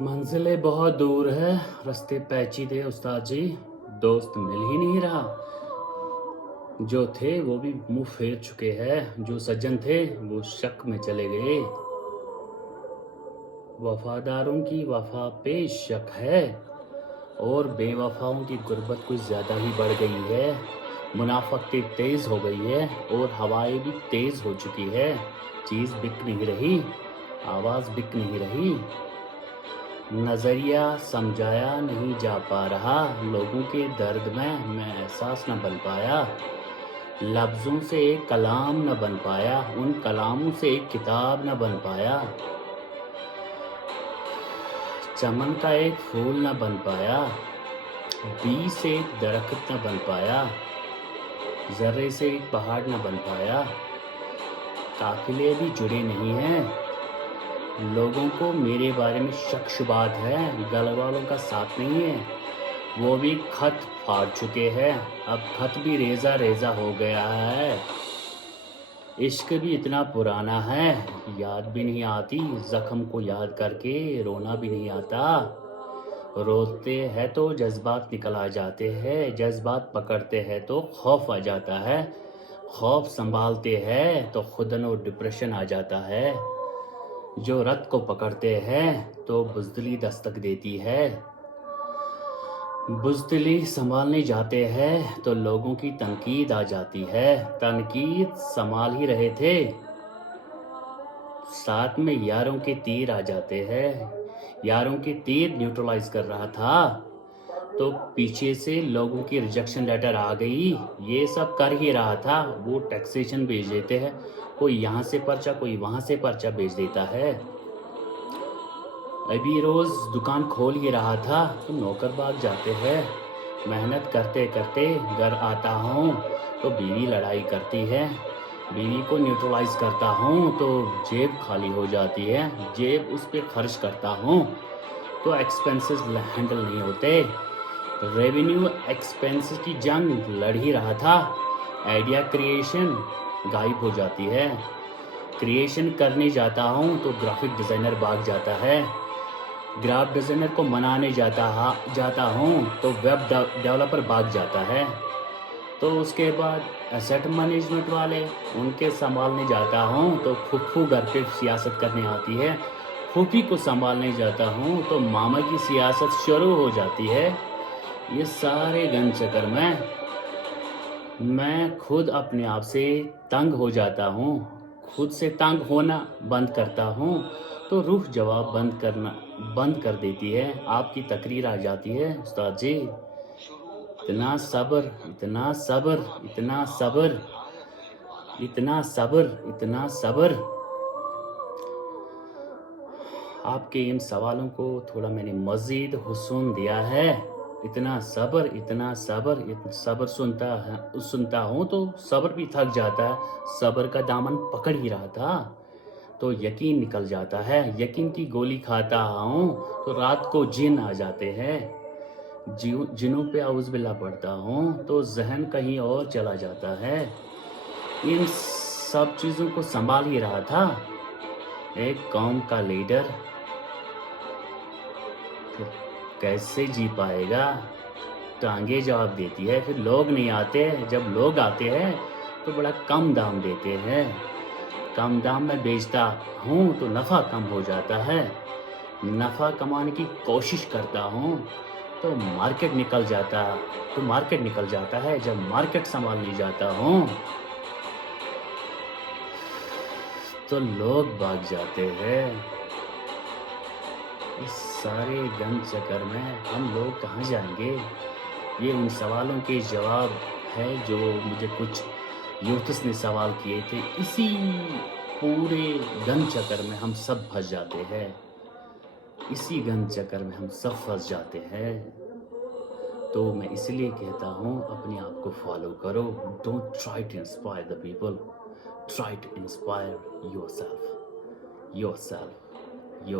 منزلیں بہت دور ہے، رستے پیچیدے استاد جی، دوست مل ہی نہیں رہا۔ جو تھے وہ بھی منہ پھیر چکے ہیں، جو سجن تھے وہ شک میں چلے گئے۔ وفاداروں کی وفا پہ شک ہے، اور بے وفاؤں کی غربت کچھ زیادہ ہی بڑھ گئی ہے۔ منافقت تیز ہو گئی ہے اور ہوائیں بھی تیز ہو چکی ہے۔ چیز بک نہیں رہی، آواز بک نہیں رہی، نظریہ سمجھایا نہیں جا پا رہا، لوگوں کے درد میں احساس نہ بن پایا، لفظوں سے ایک کلام نہ بن پایا، ان کلاموں سے ایک کتاب نہ بن پایا، چمن کا ایک پھول نہ بن پایا، بیج سے ایک درخت نہ بن پایا، ذرے سے ایک پہاڑ نہ بن پایا، قافلے بھی جڑے نہیں ہیں، لوگوں کو میرے بارے میں شک شبہات ہے، گھر والوں کا ساتھ نہیں ہے، وہ بھی خط پھاڑ چکے ہیں، اب خط بھی ریزہ ریزہ ہو گیا ہے، عشق بھی اتنا پرانا ہے، یاد بھی نہیں آتی، زخم کو یاد کر کے رونا بھی نہیں آتا، روتے ہیں تو جذبات نکل آ جاتے ہیں، جذبات پکڑتے ہیں تو خوف آ جاتا ہے، خوف سنبھالتے ہیں تو خودن اور ڈپریشن آ جاتا ہے، جو رت کو پکڑتے ہیں تو بزدلی دستک دیتی ہے، بزدلی سنبھالنے جاتے ہیں تو لوگوں کی تنقید آ جاتی ہے، تنقید سنبھال ہی رہے تھے، ساتھ میں یاروں کے تیر آ جاتے ہیں، یاروں کے تیر نیوٹرلائز کر رہا تھا تو پیچھے سے لوگوں کی ریجیکشن لیٹر آ گئی، یہ سب کر ہی رہا تھا، وہ ٹیکسیشن بھیج دیتے ہیں، کوئی یہاں سے پرچہ کوئی وہاں سے پرچہ بھیج دیتا ہے، ابھی روز دکان کھول ہی رہا تھا تو نوکر بھاگ جاتے ہیں، محنت کرتے کرتے گھر آتا ہوں تو بیوی لڑائی کرتی ہے، بیوی کو نیوٹرلائز کرتا ہوں تو جیب خالی ہو جاتی ہے، جیب اس پہ خرچ کرتا ہوں تو ایکسپینسز ہینڈل نہیں ہوتے، ریونیو ایکسپینسز کی جنگ لڑ ہی رہا تھا، آئیڈیا کریشن غائب ہو جاتی ہے، کریشن کرنے جاتا ہوں تو گرافک ڈیزائنر بھاگ جاتا ہے، گراف ڈیزائنر کو منانے جاتا ہوں تو ویب ڈیولپر بھاگ جاتا ہے، تو اس کے بعد ایسٹ مینجمنٹ والے ان کے سنبھالنے جاتا ہوں تو پھپھو گھر پہ سیاست کرنے آتی ہے، پھوپھی کو سنبھالنے جاتا ہوں تو ماما کی سیاست شروع ہو جاتی ہے، یہ سارے گن چکر میں خود اپنے آپ سے تنگ ہو جاتا ہوں، خود سے تنگ ہونا بند کرتا ہوں تو روح جواب بند کر دیتی ہے، آپ کی تقریر آ جاتی ہے، استاد جی اتنا صبر اتنا صبر اتنا صبر اتنا صبر اتنا صبر، آپ کے ان سوالوں کو تھوڑا میں نے مزید حسن دیا ہے، اتنا صبر اتنا صبر صبر سنتا ہوں تو صبر بھی تھک جاتا ہے، صبر کا دامن پکڑ ہی رہا تھا تو یقین نکل جاتا ہے، یقین کی گولی کھاتا ہوں تو رات کو جن آ جاتے ہیں، جنوں پہ اعوذ باللہ پڑھتا ہوں تو ذہن کہیں اور چلا جاتا ہے، ان سب چیزوں کو سنبھال ہی رہا تھا، ایک قوم کا لیڈر کیسے جی پائے گا، ٹانگیں جواب دیتی ہے، پھر لوگ نہیں آتے، جب لوگ آتے ہیں تو بڑا کم دام دیتے ہیں، کم دام میں بیچتا ہوں تو نفع کم ہو جاتا ہے، نفع کمانے کی کوشش کرتا ہوں تو مارکیٹ نکل جاتا ہے، جب مارکیٹ سنبھالنے جاتا ہوں تو لوگ بھاگ جاتے ہیں، اس سارے گن چکر میں ہم لوگ کہاں جائیں گے، یہ ان سوالوں کے جواب ہے جو مجھے کچھ یوتھس نے سوال کیے تھے، اسی پورے گن چکر میں ہم سب پھنس جاتے ہیں، اسی گن چکر میں ہم سب پھنس جاتے ہیں، تو میں اس لیے کہتا ہوں اپنے آپ کو فالو کرو، don't try to inspire the people, try to inspire your self